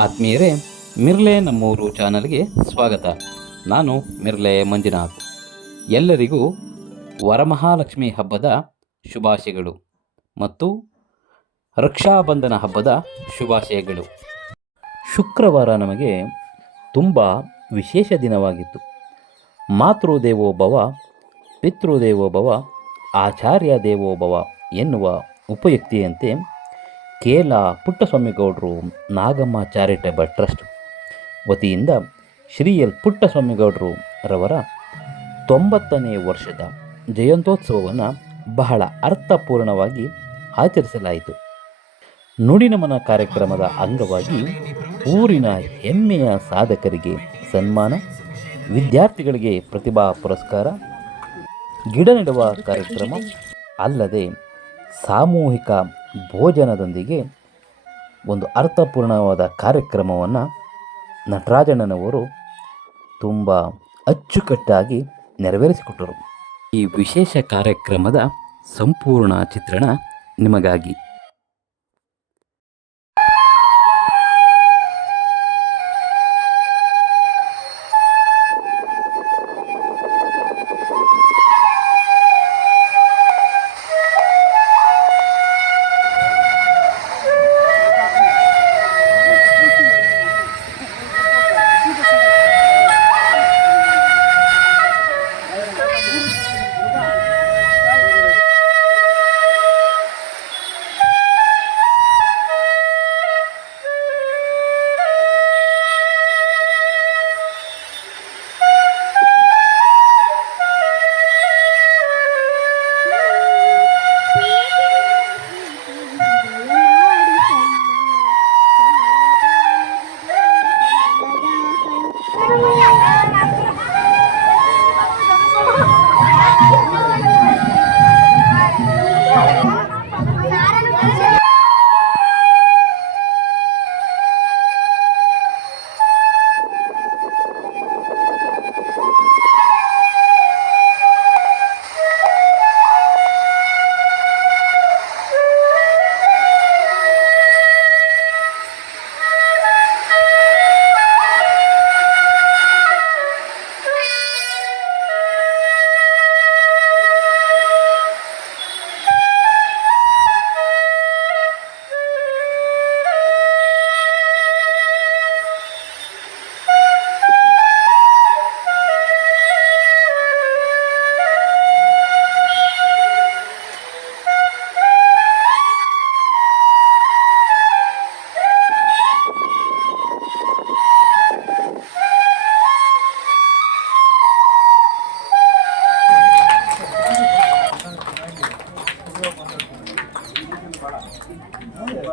ಆತ್ಮೀಯರೇ, ಮಿರ್ಲೆ ನಮ್ಮೂರು ಚಾನಲ್ಗೆ ಸ್ವಾಗತ. ನಾನು ಮಿರ್ಲೆ ಮಂಜುನಾಥ್. ಎಲ್ಲರಿಗೂ ವರಮಹಾಲಕ್ಷ್ಮಿ ಹಬ್ಬದ ಶುಭಾಶಯಗಳು ಮತ್ತು ರಕ್ಷಾಬಂಧನ ಹಬ್ಬದ ಶುಭಾಶಯಗಳು. ಶುಕ್ರವಾರ ನಮಗೆ ತುಂಬ ವಿಶೇಷ ದಿನವಾಗಿತ್ತು. ಮಾತೃದೇವೋಭವ, ಪಿತೃದೇವೋಭವ, ಆಚಾರ್ಯ ದೇವೋಭವ ಎನ್ನುವ ಉಪಯುಕ್ತಿಯಂತೆ ಕೇಲ ಪುಟ್ಟಸ್ವಾಮಿಗೌಡರು ನಾಗಮ್ಮ ಚಾರಿಟೇಬಲ್ ಟ್ರಸ್ಟ್ ವತಿಯಿಂದ ಶ್ರೀ ಎಲ್ ಪುಟ್ಟಸ್ವಾಮಿಗೌಡರು ರವರ 90ನೇ ವರ್ಷದ ಜಯಂತ್ಯೋತ್ಸವವನ್ನು ಬಹಳ ಅರ್ಥಪೂರ್ಣವಾಗಿ ಆಚರಿಸಲಾಯಿತು. ನುಡಿನಮನ ಕಾರ್ಯಕ್ರಮದ ಅಂಗವಾಗಿ ಊರಿನ ಹೆಮ್ಮೆಯ ಸಾಧಕರಿಗೆ ಸನ್ಮಾನ, ವಿದ್ಯಾರ್ಥಿಗಳಿಗೆ ಪ್ರತಿಭಾ ಪುರಸ್ಕಾರ, ಗಿಡ ನೆಡುವ ಕಾರ್ಯಕ್ರಮ ಅಲ್ಲದೆ ಸಾಮೂಹಿಕ ಭೋಜನದೊಂದಿಗೆ ಒಂದು ಅರ್ಥಪೂರ್ಣವಾದ ಕಾರ್ಯಕ್ರಮವನ್ನು ನಟರಾಜಣ್ಣನವರು ತುಂಬ ಅಚ್ಚುಕಟ್ಟಾಗಿ ನೆರವೇರಿಸಿಕೊಟ್ಟರು. ಈ ವಿಶೇಷ ಕಾರ್ಯಕ್ರಮದ ಸಂಪೂರ್ಣ ಚಿತ್ರಣ ನಿಮಗಾಗಿ.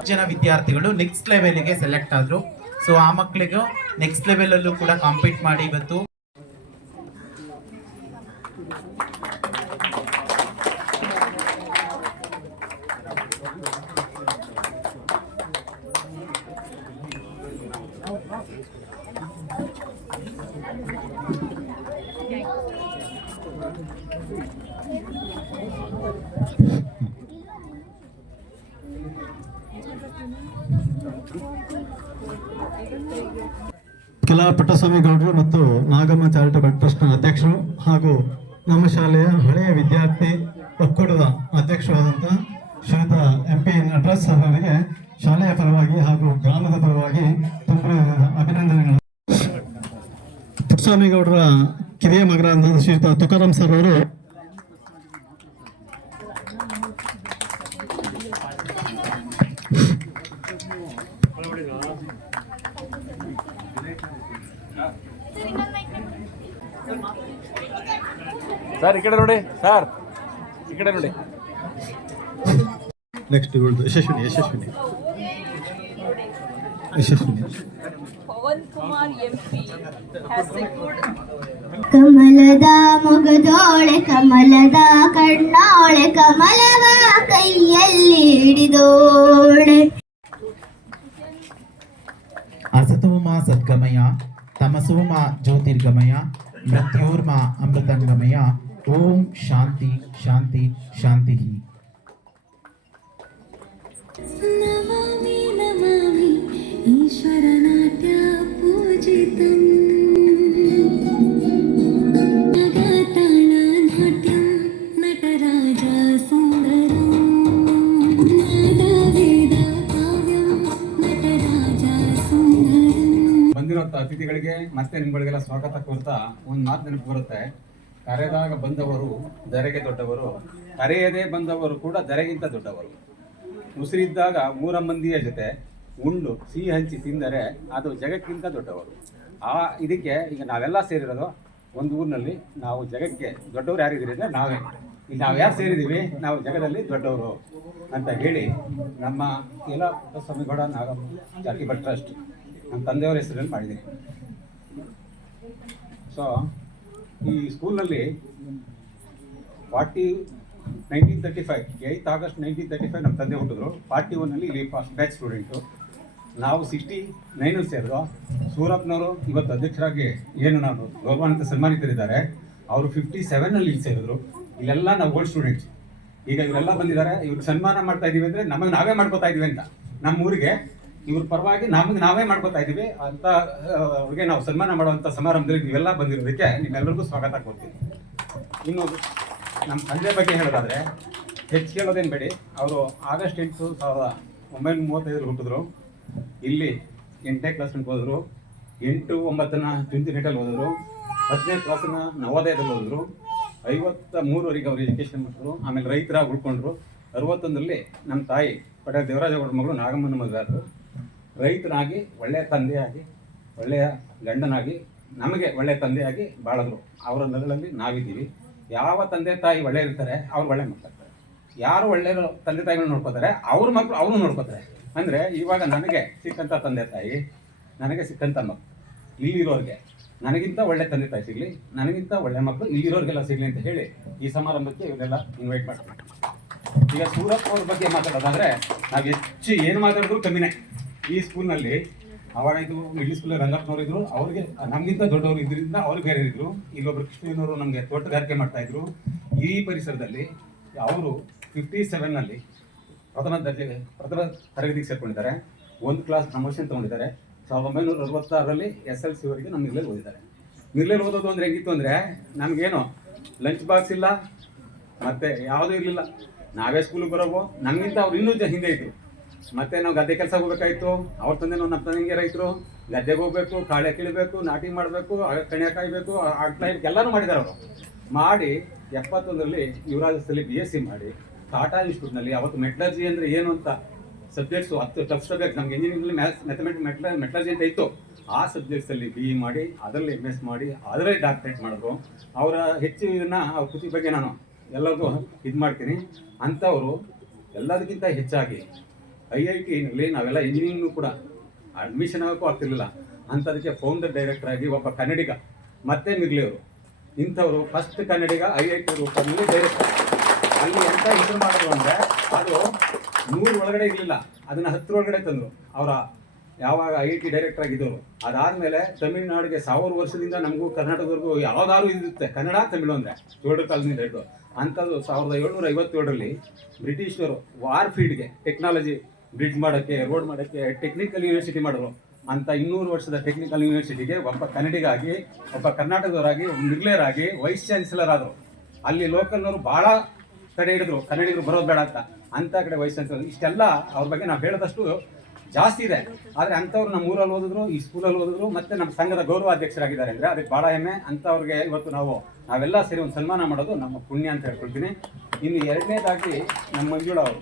ಜನ ವಿದ್ಯಾರ್ಥಿಗಳು ನೆಕ್ಸ್ಟ್ ಲೆವೆಲ್ಗೆ ಸೆಲೆಕ್ಟ್ ಆದ್ರು. ಸೊ ಆ ಮಕ್ಕಳಿಗೂ ನೆಕ್ಸ್ಟ್ ಲೆವೆಲ್ ಅಲ್ಲೂ ಕೂಡ ಕಾಂಪೀಟ್ ಮಾಡಿ ಇವತ್ತು ಕೆಲ ಪುಟ್ಟಸ್ವಾಮಿಗೌಡರು ಮತ್ತು ನಾಗಮ್ಮ ಚಾರಿಟೇಬಲ್ ಟ್ರಸ್ಟ್ನ ಅಧ್ಯಕ್ಷರು ಹಾಗೂ ನಮ್ಮ ಶಾಲೆಯ ಹಳೆಯ ವಿದ್ಯಾರ್ಥಿ ಒಕ್ಕೂಟದ ಅಧ್ಯಕ್ಷರಾದಂಥ ಶ್ರೀಯುತ MP ನಟರಾಜ್ ಸರ್ ಅವರಿಗೆ ಶಾಲೆಯ ಪರವಾಗಿ ಹಾಗೂ ಗ್ರಾಮದ ಪರವಾಗಿ ತುಂಬ ಅಭಿನಂದನೆಗಳು. ಪುಟ್ಟಸ್ವಾಮಿಗೌಡರ ಕಿರಿಯ ಮಗರಾದ ಶ್ರೀಯುತ ತುಕಾರಾಮ್ ಸರ್ ಅವರು ಸರ್ ಈ ಕಡೆ ನೋಡಿ, ಸರ್ ಈ ಕಡೆ ನೋಡಿ. Next Yashaswini Pavan Kumar MP has secured ಕಮಲದ ಮೊಗದೋಳೆ ಕಮಲದ ಕಣ್ಣೋಳೆ ಕಮಲವ ಕೈಯಲ್ಲಿ ಹಿಡಿದೋಳೆ. ಅಸತೋಮ ಸದ್ಗಮಯ ತಮಸೋಮ ಜ್ಯೋತಿರ್ಗಮಯ ಮೃತ್ಯೋರ್ಮ ಅಮೃತಂಗಮಯ. ಓಂ ಶಾಂತಿ ಶಾಂತಿ ಶಾಂತಿ. ನಮಾಮಿ ನಮಾಮಿ ಈಶ್ವರನ ಬಂದಿರುವಂಥ ಅತಿಥಿಗಳಿಗೆ ಮತ್ತೆ ನಿಮ್ಗಳಿಗೆಲ್ಲ ಸ್ವಾಗತ ಕೋರ್ತಾ ಒಂದು ಮಾತು ನೆನಪು ಬರುತ್ತೆ. ಕರೆದಾಗ ಬಂದವರು ಧರೆಗೆ ದೊಡ್ಡವರು, ಕರೆಯದೇ ಬಂದವರು ಕೂಡ ಧರೆಗಿಂತ ದೊಡ್ಡವರು. ಉಸಿರಿದ್ದಾಗ 3 ಮಂದಿಯ ಜೊತೆ ಉಂಡು ಸಿಹಿ ಹಂಚಿ ತಿಂದರೆ ಅದು ಜಗಕ್ಕಿಂತ ದೊಡ್ಡವರು. ಇದಕ್ಕೆ ಈಗ ನಾವೆಲ್ಲ ಸೇರಿರೋದು ಒಂದು ಊರಿನಲ್ಲಿ. ನಾವು ಜಗಕ್ಕೆ ದೊಡ್ಡವರು ಯಾರಿದ್ದೀರಿ ಅಂದರೆ ನಾವೇ. ಈಗ ನಾವು ಯಾರು ಸೇರಿದ್ದೀವಿ, ನಾವು ಜಗದಲ್ಲಿ ದೊಡ್ಡವರು ಅಂತ ಹೇಳಿ ನಮ್ಮ ಎಲ್ಲ ಪುಟ್ಟಸ್ವಾಮಿಗೌಡ ನಾಗಮ್ಮ ಚಾರಿಟೇಬಲ್ ಟ್ರಸ್ಟ್ ನಮ್ಮ ತಂದೆಯವರ ಹೆಸರಲ್ಲಿ ಮಾಡಿದ್ದೀನಿ. ಸೊ ಈ ಸ್ಕೂಲ್ನಲ್ಲಿ 1935 8 ಆಗಸ್ಟ್ 1935 ನಮ್ಮ ತಂದೆ ಹುಟ್ಟಿದ್ರು. 41ನಲ್ಲಿ ಇಲ್ಲಿ ಫಸ್ಟ್ ಬ್ಯಾಚ್ ಸ್ಟೂಡೆಂಟು. ನಾವು 69 ಸೇರಿದ್ರು. ಸೂರಪ್ಪನವರು ಇವತ್ತು ಅಧ್ಯಕ್ಷರಾಗಿ ಏನು ನಾವು ಗೌರವಾನ್ವಿತ ಸನ್ಮಾನಿತರಿದ್ದಾರೆ, ಅವರು 57ನಲ್ಲಿ ಇಲ್ಲಿ ಸೇರಿದ್ರು. ಇಲ್ಲೆಲ್ಲ ನಾವು ಓಲ್ಡ್ ಸ್ಟೂಡೆಂಟ್ಸ್. ಈಗ ಇವರೆಲ್ಲ ಬಂದಿದ್ದಾರೆ, ಇವ್ರಿಗೆ ಸನ್ಮಾನ ಮಾಡ್ತಾ ಇದ್ದೀವಿ ಅಂದರೆ ನಮಗೆ ನಾವೇ ಮಾಡ್ಕೋತಾ ಇದ್ದೀವಿ ಅಂತ. ನಮ್ಮ ಊರಿಗೆ ಇವ್ರ ಪರವಾಗಿ ನಮಗೆ ನಾವೇ ಮಾಡ್ಕೋತಾ ಇದ್ದೀವಿ ಅಂತ ಅವ್ರಿಗೆ ನಾವು ಸನ್ಮಾನ ಮಾಡುವಂಥ ಸಮಾರಂಭದಲ್ಲಿ ನೀವೆಲ್ಲ ಬಂದಿರೋದಕ್ಕೆ ನಿಮ್ಮೆಲ್ಲರಿಗೂ ಸ್ವಾಗತ ಕೊಡ್ತೀನಿ. ಇನ್ನು ನಮ್ಮ ತಂದೆ ಬಗ್ಗೆ ಹೇಳೋದಾದರೆ ಹೆಚ್ಚು ಹೇಳೋದೇನು ಬೇಡಿ. ಅವರು ಆಗಸ್ಟ್ 8, 1935 ಹುಟ್ಟಿದ್ರು. ಇಲ್ಲಿ 8ನೇ ಕ್ಲಾಸ್ ಹೋದ್ರು. 8, 9ನ ಚುಂಚಿನೇಟಲ್ಲಿ ಓದಿದ್ರು. 10ನೇ ಕ್ಲಾಸನ್ನ ನವೋದಯದಲ್ಲಿ ಓದಿದ್ರು. 53ವರೆಗೆ ಅವರು ಎಜುಕೇಷನ್ ಮಾಡಿದ್ರು. ಆಮೇಲೆ ರೈತರಾಗಿ ಉಳ್ಕೊಂಡ್ರು. 61ರಲ್ಲಿ ನಮ್ಮ ತಾಯಿ ಪಟೇಲ್ ದೇವರಾಜಗೌಡ ಮಗಳು ನಾಗಮ್ಮನ ಮದುವೆ ಆದರು. ರೈತನಾಗಿ ಒಳ್ಳೆಯ ತಂದೆಯಾಗಿ, ಒಳ್ಳೆಯ ಗಂಡನಾಗಿ, ನಮಗೆ ಒಳ್ಳೆಯ ತಂದೆಯಾಗಿ ಬಾಳಿದ್ರು. ಅವರ ನೆರಳಲ್ಲಿ ನಾವಿದ್ದೀವಿ. ಯಾವ ತಂದೆ ತಾಯಿ ಒಳ್ಳೆ ಇರ್ತಾರೆ ಅವ್ರು ಒಳ್ಳೆ ಮಕ್ಕಳು. ಯಾರು ಒಳ್ಳೆಯ ತಂದೆ ತಾಯಿಗಳನ್ನ ನೋಡ್ಕೋತಾರೆ ಅವ್ರ ಮಕ್ಕಳು ಅವರು ನೋಡ್ಕೋತಾರೆ. ಅಂದರೆ ಇವಾಗ ನನಗೆ ಸಿಕ್ಕಂಥ ತಂದೆ ತಾಯಿ, ನನಗೆ ಸಿಕ್ಕಂಥ ಮಕ್ಕಳು ಇಲ್ಲಿರೋರಿಗೆ ನನಗಿಂತ ಒಳ್ಳೆ ತಂದೆ ತಾಯಿ ಸಿಗಲಿ, ನನಗಿಂತ ಒಳ್ಳೆ ಮಕ್ಕಳು ಇಲ್ಲಿರೋರಿಗೆಲ್ಲ ಸಿಗಲಿ ಅಂತ ಹೇಳಿ ಈ ಸಮಾರಂಭಕ್ಕೆ ಇವರೆಲ್ಲ ಇನ್ವೈಟ್ ಮಾಡ್ತೀನಿ. ಈಗ ಸೂರಪ್ಪ ಅವ್ರ ಬಗ್ಗೆ ಮಾತಾಡೋದಾದರೆ ನಾವು ಹೆಚ್ಚು ಏನು ಮಾತಾಡಿದ್ರು ಕಮ್ಮಿನೇ. ಈ ಸ್ಕೂಲ್ನಲ್ಲಿ ಅವಾಗ ಇದು ಮಿಡ್ಲ್ ಸ್ಕೂಲಲ್ಲಿ ರಂಗಪ್ಪನವರು ಇದ್ರು. ಅವ್ರಿಗೆ ನಮಗಿಂತ ದೊಡ್ಡವರು ಇದರಿಂದ ಅವ್ರಿಗೆ ಬೇರೆ ಇದ್ರು. ಇಲ್ಲೊಬ್ರು ಕೃಷ್ಣನವರು ನಮಗೆ ತೋಟಗಾರಿಕೆ ಮಾಡ್ತಾಯಿದ್ರು. ಈ ಪರಿಸರದಲ್ಲಿ ಅವರು 57ನಲ್ಲಿ ಪ್ರಥಮ ತರಗತಿಗೆ ಸೇರ್ಕೊಂಡಿದ್ದಾರೆ. 1 ಕ್ಲಾಸ್ ಪ್ರಮೋಷನ್ ತೊಗೊಂಡಿದ್ದಾರೆ. 1966ರಲ್ಲಿ SLC ನಮ್ಮ ನಿರ್ಲೆಯಲ್ಲಿ ಓದಿದ್ದಾರೆ. ನಿರ್ಲೆಯಲ್ಲಿ ಓದೋದು ಅಂದರೆ ಹೆಂಗಿತ್ತು ಅಂದರೆ ನಮಗೇನು ಲಂಚ್ ಬಾಕ್ಸ್ ಇಲ್ಲ, ಮತ್ತು ಯಾವುದೂ ಇರಲಿಲ್ಲ. ನಾವೇ ಸ್ಕೂಲಿಗೆ ಬರೋವು. ನಮಗಿಂತ ಅವ್ರು ಇನ್ನೂ ಹಿಂದೆ ಇದ್ರು. ಮತ್ತು ನಾವು ಗದ್ದೆ ಕೆಲಸ ಹೋಗ್ಬೇಕಾಯ್ತು. ಅವ್ರ ತಂದೆ ನಮ್ಮ ತಂದೆಗೆ ರೈತರು. ಗದ್ದೆಗೆ ಹೋಗ್ಬೇಕು, ಕಾಳೆ ಕೀಳಬೇಕು, ನಾಟಿ ಮಾಡಬೇಕು, ಕಣಿಯ ಕಾಯಬೇಕು, ಆಡ್ಲಾಯ್ಬೇಕು, ಎಲ್ಲನೂ ಮಾಡಿದ್ದಾರೆ ಅವರು. ಮಾಡಿ 71ರಲ್ಲಿ ಯುವರಾಜದಲ್ಲಿ BSc ಮಾಡಿ ಟಾಟಾ ಇನ್ಸ್ಟಿಟ್ಯೂಟ್ನಲ್ಲಿ ಅವತ್ತು ಮೆಟ್ಲರ್ಜಿ ಅಂದರೆ ಏನು ಅಂತ ಸಬ್ಜೆಕ್ಟ್ಸು 10 ಟಫ್ ಸಬ್ಜೆಕ್ಟ್ ನಮ್ಗೆ ಇಂಜಿನಿಯರಿಂಗ್ನಲ್ಲಿ ಮೆಟ್ಲರ್ಜಿ ಅಂತ ಇತ್ತು. ಆ ಸಬ್ಜೆಕ್ಟ್ಸಲ್ಲಿ BE ಮಾಡಿ ಅದರಲ್ಲಿ MS ಮಾಡಿ ಅದರಲ್ಲಿ ಡಾಕ್ಟ್ರೇಟ್ ಮಾಡಿದ್ರು. ಅವರ ಹೆಚ್ಚು ಇದನ್ನು ಅವ್ರ ಕೃತಿ ಬಗ್ಗೆ ನಾನು ಎಲ್ಲರಿಗೂ ಇದು ಮಾಡ್ತೀನಿ. ಅಂಥವರು ಎಲ್ಲದಕ್ಕಿಂತ ಹೆಚ್ಚಾಗಿ IITನಲ್ಲಿ ನಾವೆಲ್ಲ ಇಂಜಿನಿಯರಿಂಗ್ನೂ ಕೂಡ ಅಡ್ಮಿಷನ್ ಆಗೋಕ್ಕೂ ಆಗ್ತಿರ್ಲಿಲ್ಲ. ಅಂಥದಕ್ಕೆ ಫೌಂಡರ್ ಡೈರೆಕ್ಟರ್ ಆಗಿ ಒಬ್ಬ ಕನ್ನಡಿಗ ಮತ್ತೆ ಮಿರ್ಲಿಯವರು, ಇಂಥವರು ಫಸ್ಟ್ ಕನ್ನಡಿಗ IIT ರೂಪದಲ್ಲಿ ಡೈರೆಕ್ಟರ್. ಅಲ್ಲಿ ಎಂಥ ಇದು ಮಾಡೋದು ಅಂದರೆ ಅದು 100 ಒಳಗಡೆ ಇರಲಿಲ್ಲ, ಅದನ್ನು 10 ಒಳಗಡೆ ತಂದರು. ಅವರ ಯಾವಾಗ IIT ಡೈರೆಕ್ಟರ್ ಆಗಿದ್ದವರು. ಅದಾದಮೇಲೆ ತಮಿಳುನಾಡಿಗೆ 1000 ವರ್ಷದಿಂದ ನಮಗೂ ಕರ್ನಾಟಕದವರೆಗೂ ಯಾವುದಾದ್ರು ಇರುತ್ತೆ ಕನ್ನಡ ತಮಿಳು ಅಂದರೆ 7 ಕಾಲದಿಂದ ಹಿಡಿದು. ಅಂಥದ್ದು 1757ರಲ್ಲಿ ಬ್ರಿಟಿಷರು ವಾರ್ಫೀಲ್ಡ್ಗೆ ಟೆಕ್ನಾಲಜಿ ಬ್ರಿಡ್ಜ್ ಮಾಡೋಕ್ಕೆ, ರೋಡ್ ಮಾಡೋಕ್ಕೆ ಟೆಕ್ನಿಕಲ್ ಯೂನಿವರ್ಸಿಟಿ ಮಾಡಿದ್ರು. ಅಂಥ 200 ವರ್ಷದ ಟೆಕ್ನಿಕಲ್ ಯೂನಿವರ್ಸಿಟಿಗೆ ಒಬ್ಬ ಕನ್ನಡಿಗಾಗಿ, ಒಬ್ಬ ಕರ್ನಾಟಕದವರಾಗಿ, ನಿರ್ಲೇರಾಗಿ ವೈಸ್ ಚಾನ್ಸಲರ್ ಆದರು. ಅಲ್ಲಿ ಲೋಕಲ್ನವರು ಭಾಳ ತಡೆ ಹಿಡಿದ್ರು ಕನ್ನಡಿಗರು ಬರೋದು ಬೇಡ ಅಂತ. ಅಂಥ ಕಡೆ ವೈಸ್ ಚಾನ್ಸಲರ್. ಇಷ್ಟೆಲ್ಲ ಅವ್ರ ಬಗ್ಗೆ ನಾವು ಹೇಳೋದಷ್ಟು ಜಾಸ್ತಿ ಇದೆ. ಆದರೆ ಅಂಥವ್ರು ನಮ್ಮ ಊರಲ್ಲಿ ಓದಿದ್ರು, ಈ ಸ್ಕೂಲಲ್ಲಿ ಓದಿದ್ರು, ಮತ್ತು ನಮ್ಮ ಸಂಘದ ಗೌರವ ಅಧ್ಯಕ್ಷರಾಗಿದ್ದಾರೆ ಅಂದರೆ ಅದಕ್ಕೆ ಭಾಳ ಹೆಮ್ಮೆ. ಅಂಥವ್ರಿಗೆ ಇವತ್ತು ನಾವೆಲ್ಲ ಸೇರಿ ಒಂದು ಸನ್ಮಾನ ಮಾಡೋದು ನಮ್ಮ ಪುಣ್ಯ ಅಂತ ಹೇಳ್ಕೊಳ್ತೀನಿ. ಇನ್ನು ಎರಡನೇದಾಗಿ ನಮ್ಮ ಮಂಜುಳಾ ಅವರು,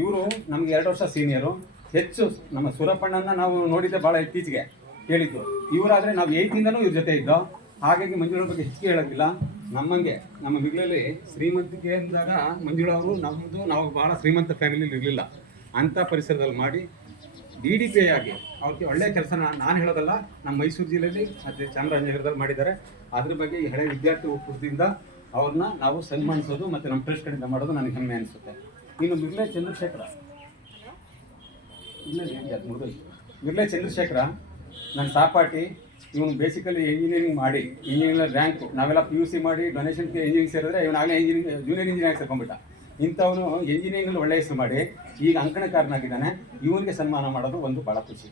ಇವರು ನಮಗೆ 2 ವರ್ಷ ಸೀನಿಯರು. ಹೆಚ್ಚು ನಮ್ಮ ಸೂರಪ್ಪಣ್ಣನ ನಾವು ನೋಡಿದ್ದೆ ಭಾಳ ಇತ್ತೀಚೆಗೆ ಕೇಳಿದ್ದು. ಇವರಾದರೆ ನಾವು 8ಇಂದನೂ ಇವ್ರ ಜೊತೆ ಇದ್ದೋ. ಹಾಗಾಗಿ ಮಂಜುಳಾ ಬಗ್ಗೆ ಹೆಚ್ಚಿಗೆ ಹೇಳೋಕ್ಕಿಲ್ಲ. ನಮ್ಮಂಗೆ ನಮ್ಮ ಮಿಗ್ಲಲ್ಲಿ ಶ್ರೀಮಂತಿಕೆ ಅಂದಾಗ ಮಂಜುಳಾ ಅವರು ನಾವು ಭಾಳ ಶ್ರೀಮಂತ ಫ್ಯಾಮಿಲಿಲಿ ಇರಲಿಲ್ಲ. ಅಂಥ ಪರಿಸರದಲ್ಲಿ ಮಾಡಿ DDPI ಆಗಿ ಅವ್ರಿಗೆ ಒಳ್ಳೆಯ ಕೆಲಸ ನಾನು ಹೇಳೋದಲ್ಲ, ನಮ್ಮ ಮೈಸೂರು ಜಿಲ್ಲೆಯಲ್ಲಿ ಮತ್ತು ಚಾಮರಾಜನಗರದಲ್ಲಿ ಮಾಡಿದ್ದಾರೆ. ಅದ್ರ ಬಗ್ಗೆ ಈ ಹಳೆಯ ವಿದ್ಯಾರ್ಥಿ ಒಕ್ಕೂಟದಿಂದ ಅವ್ರನ್ನ ನಾವು ಸನ್ಮಾನಿಸೋದು ಮತ್ತು ನಮ್ಮ ಟ್ರಸ್ಟ್ ಕಡೆಯಿಂದ ಮಾಡೋದು ನನಗೆ ಹೆಮ್ಮೆ ಅನಿಸುತ್ತೆ. ಇನ್ನು ಮಿರ್ಲೆ ಚಂದ್ರಶೇಖರ ನನ್ನ ಸಹಪಾಠಿ. ಇವನು ಬೇಸಿಕಲಿ ಇಂಜಿನಿಯರಿಂಗ್ ಮಾಡಿ ಇಂಜಿನಿಯರಿಂಗ್ ರ್ಯಾಂಕು. ನಾವೆಲ್ಲ PUC ಮಾಡಿ ಡೊನೇಷನ್ಗೆ ಇಂಜಿನಿಯರಿಂಗ್ ಸೇರಿದ್ರೆ ಇವನಾಗಲೇ ಜೂನಿಯರ್ ಇಂಜಿನಿಯರಿಂಗ್ ಸೇರ್ಕೊಂಡ್ಬಿಟ್ಟ. ಇಂಥವನು ಇಂಜಿನಿಯರಿಂಗಲ್ಲಿ ಒಳ್ಳೆಯ ಹೆಸರು ಮಾಡಿ ಈಗ ಅಂಕಣಕಾರನಾಗಿದ್ದಾನೆ. ಇವನಿಗೆ ಸನ್ಮಾನ ಮಾಡೋದು ಒಂದು ಭಾಳ ಖುಷಿ.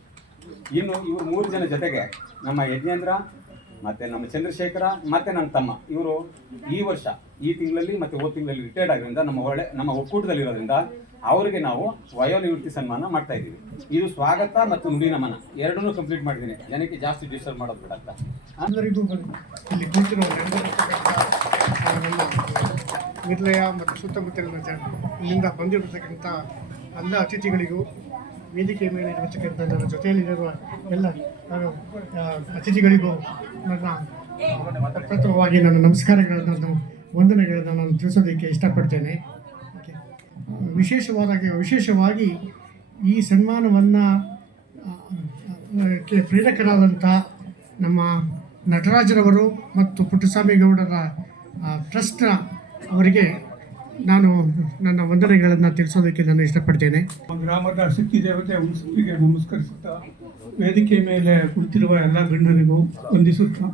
ಇನ್ನು ಇವರು 3 ಜನ ಜೊತೆಗೆ ನಮ್ಮ ಯಜ್ಞೇಂದ್ರ ಮತ್ತು ನಮ್ಮ ಚಂದ್ರಶೇಖರ ಮತ್ತು ನನ್ನ ತಮ್ಮ ಇವರು ಈ ವರ್ಷ ಈ ತಿಂಗಳಲ್ಲಿ ಮತ್ತು ಹೋದ ತಿಂಗಳಲ್ಲಿ ರಿಟೈರ್ಡ್ ಆಗಿರೋದ್ರಿಂದ ನಮ್ಮ ಒಕ್ಕೂಟದಲ್ಲಿರೋದ್ರಿಂದ ಅವರಿಗೆ ನಾವು ವಯೋನಿವೃತ್ತಿ ಸನ್ಮಾನ ಮಾಡ್ತಾ ಇದ್ದೀವಿ. ಇದು ಸ್ವಾಗತ ಮತ್ತು ನುಡಿ ನಮನ ಎರಡನ್ನೂ ಕಂಪ್ಲೀಟ್ ಮಾಡಿದ್ದೀನಿ. ಜನಕ್ಕೆ ಜಾಸ್ತಿ ಡಿಸ್ಟರ್ಬ್ ಮಾಡೋದು ಬೇಡ ಅಂತ. ಎಲ್ಲರಿಗೂ ಇಲ್ಲಿ ಕೂತಿರುವ ಮಿರ್ಲೆಯ ಮತ್ತು ಸುತ್ತಮುತ್ತಲಿನ ಇಲ್ಲಿಂದ ಬಂದಿರತಕ್ಕಂಥ ಎಲ್ಲ ಅತಿಥಿಗಳಿಗೂ ವೇದಿಕೆ ಮೇಲೆ ಇರತಕ್ಕಂಥ ನನ್ನ ಜೊತೆಯಲ್ಲಿರುವ ಎಲ್ಲ ಅತಿಥಿಗಳಿಗೂ ನನ್ನ ಪ್ರಥಮವಾಗಿ ನನ್ನ ನಮಸ್ಕಾರಗಳನ್ನು ವಂದನೆಗಳನ್ನು ನಾನು ತಿಳಿಸೋದಕ್ಕೆ ಇಷ್ಟಪಡ್ತೇನೆ. ವಿಶೇಷವಾಗಿ ಈ ಸನ್ಮಾನವನ್ನು ಪ್ರೇರಕರಾದಂಥ ನಮ್ಮ ನಟರಾಜರವರು ಮತ್ತು ಪುಟ್ಟಸ್ವಾಮಿ ಗೌಡರ ಟ್ರಸ್ಟ್ ಅವರಿಗೆ ನಾನು ನನ್ನ ವಂದನೆಗಳನ್ನು ತಿಳಿಸೋದಕ್ಕೆ ನಾನು ಇಷ್ಟಪಡ್ತೇನೆ. ಗ್ರಾಮದ ಶಕ್ತಿ ದೇವತೆ ಉತ್ಸವಿಗೆ ನಮಸ್ಕರಿಸುತ್ತಾ ವೇದಿಕೆ ಮೇಲೆ ಕುಳಿತಿರುವ ಎಲ್ಲ ಗಣ್ಯರಿಗೂ ವಂದಿಸುತ್ತಾ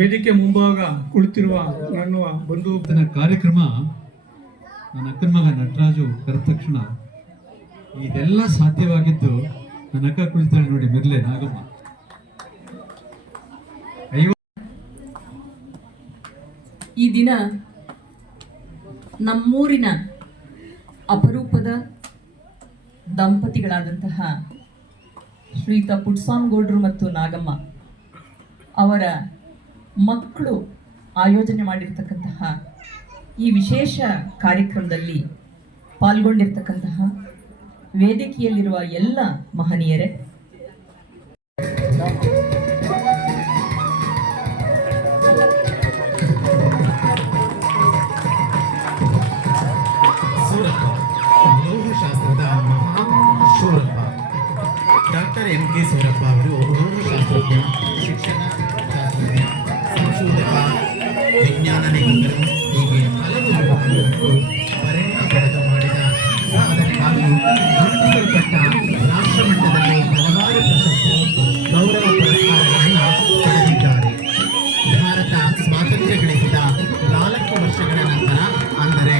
ವೇದಿಕೆ ಮುಂಭಾಗ ಕುಳಿತಿರುವ ನನ್ನ ಬಂಧು ಕಾರ್ಯಕ್ರಮ ನನ್ನ ಅಕ್ಕನ ಮಗ ನಟರಾಜು ಕರೆದ ತಕ್ಷಣ ಇದೆಲ್ಲ ಸಾಧ್ಯವಾಗಿದ್ದು ನನ್ನ ಅಕ್ಕ ಕುಳಿತಾಳೆ ನೋಡಿ ಮಿರ್ಲೆ ನಾಗಮ್ಮ. ಈ ದಿನ ನಮ್ಮೂರಿನ ಅಪರೂಪದ ದಂಪತಿಗಳಾದಂತಹ ಶ್ರೀಯುತ ಪುಟ್ಟಸ್ವಾಮಿಗೌಡರು ಮತ್ತು ನಾಗಮ್ಮ ಅವರ ಮಕ್ಕಳು ಆಯೋಜನೆ ಮಾಡಿರ್ತಕ್ಕಂತಹ ಈ ವಿಶೇಷ ಕಾರ್ಯಕ್ರಮದಲ್ಲಿ ಪಾಲ್ಗೊಂಡಿರ್ತಕ್ಕಂತಹ ವೇದಿಕೆಯಲ್ಲಿರುವ ಎಲ್ಲ ಮಹನೀಯರೇ, ಲೋಹಶಾಸ್ತ್ರದ ಶೂರಪ್ಪ ಡಾಕ್ಟರ್ MK ಸೂರಪ್ಪ ಅವರು ಲೋಹಶಾಸ್ತ್ರಜ್ಞ, ಶಿಕ್ಷಣ ಶಾಸ್ತ್ರಜ್ಞ, ಸಂಶೋಧಕ, ವಿಜ್ಞಾನ ಲೇಖಕರು ಹೀಗೆ ಹಲವು ಪರಿಣಾಮ ಪಡೆದು ಮಾಡಿದ ಸಾಧನೆಗಾಗಿ ಗುರುತಿಸಲ್ಪಟ್ಟ ರಾಷ್ಟ್ರ ಮಟ್ಟದಲ್ಲಿ ಹಲವಾರು ಪ್ರಶಸ್ತಿ ಗೌರವ ಪುರಸ್ಕಾರಗಳನ್ನು ಪಡೆದಿದ್ದಾರೆ. ಭಾರತ ಸ್ವಾತಂತ್ರ್ಯ ಗಳಿಸಿದ 4 ವರ್ಷಗಳ ನಂತರ ಅಂದರೆ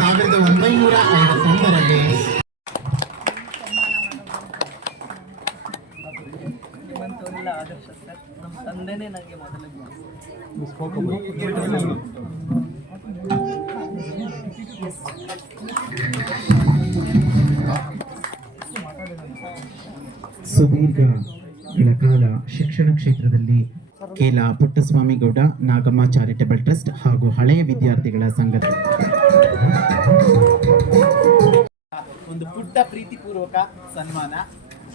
1951ರಲ್ಲಿ ಆದರ್ಶ ಸರ್, ನಮ್ಮ ತಂದೆನೇ ನನಗೆ ಮೊದಲು ಸುದೀರ್ಘ ಕಾಲ ಶಿಕ್ಷಣ ಕ್ಷೇತ್ರದಲ್ಲಿ ಕೇಲ ಪುಟ್ಟಸ್ವಾಮಿ ಗೌಡ ನಾಗಮ್ಮ ಚಾರಿಟಬಲ್ ಟ್ರಸ್ಟ್ ಹಾಗೂ ಹಳೆಯ ವಿದ್ಯಾರ್ಥಿಗಳ ಸಂಘದ ಒಂದು ಪುಟ್ಟ ಪ್ರೀತಿಪೂರ್ವಕ ಸನ್ಮಾನ.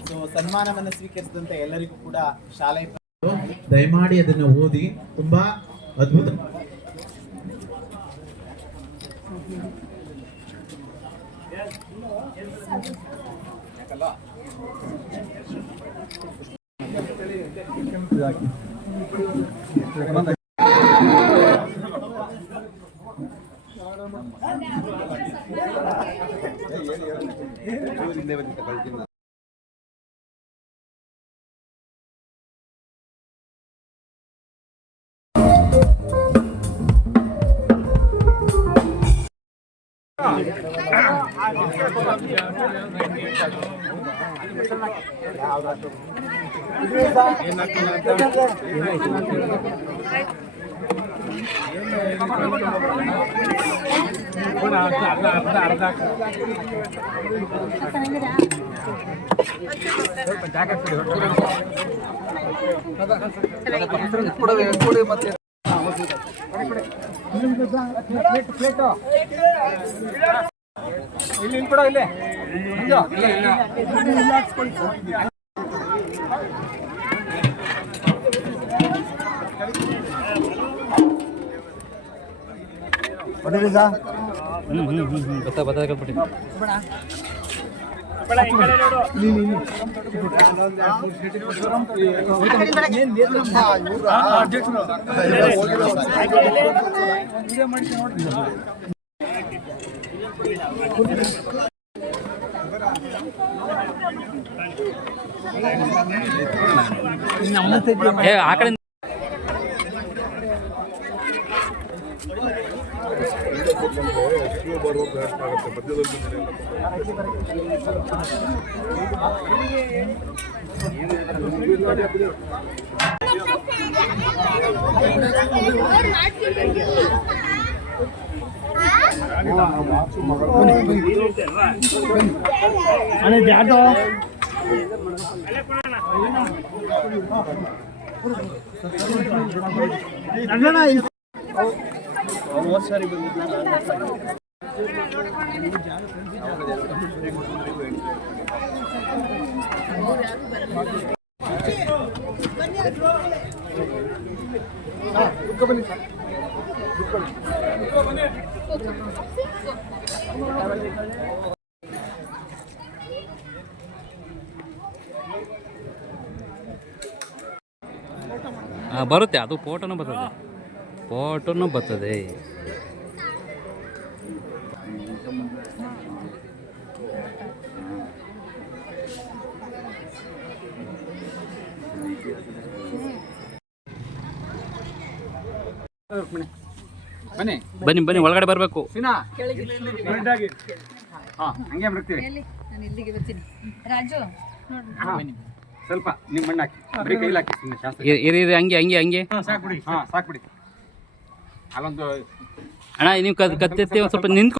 ಸೊ ಸನ್ಮಾನವನ್ನು ಸ್ವೀಕರಿಸಿದಂತ ಎಲ್ಲರಿಗೂ ಕೂಡ ಶಾಲೆ ದಯಮಾಡಿ ಅದನ್ನು ಓದಿ. ತುಂಬಾ ಅದ್ಭುತ. ಇಲ್ಲಿ ಕೂಡ ಇಲ್ಲೇ ಆ ಕಡೆ ಬರುತ್ತೆ, ಅದು ಫೋಟೋನೂ ಬರ್ತದೆ. ಬನ್ನಿ ಬನ್ನಿ, ಒಳಗಡೆ ಬರಬೇಕು. ಹಂಗೆ ಬರ್ತೀವಿ. ರಾಜು ಸ್ವಲ್ಪ ನಿಮ್ಮ ಮಣ್ಣು ಹಾಕಿ, ಬರೀ ಕೈಲಿ ಹಾಕಿ ಸುಮ್ಮನೆ ಶಾಸ್ತ್ರ. ಇರಿ ಹಂಗೆ ಸಾಕ್ಬಿಡಿ. ಅಲ್ಲೊಂದು ಅಣ್ಣ, ನೀವು ಕತ್ತೆತ್ತಿ ಒಂದು ಸ್ವಲ್ಪ ನಿಂತ್ಕೊ.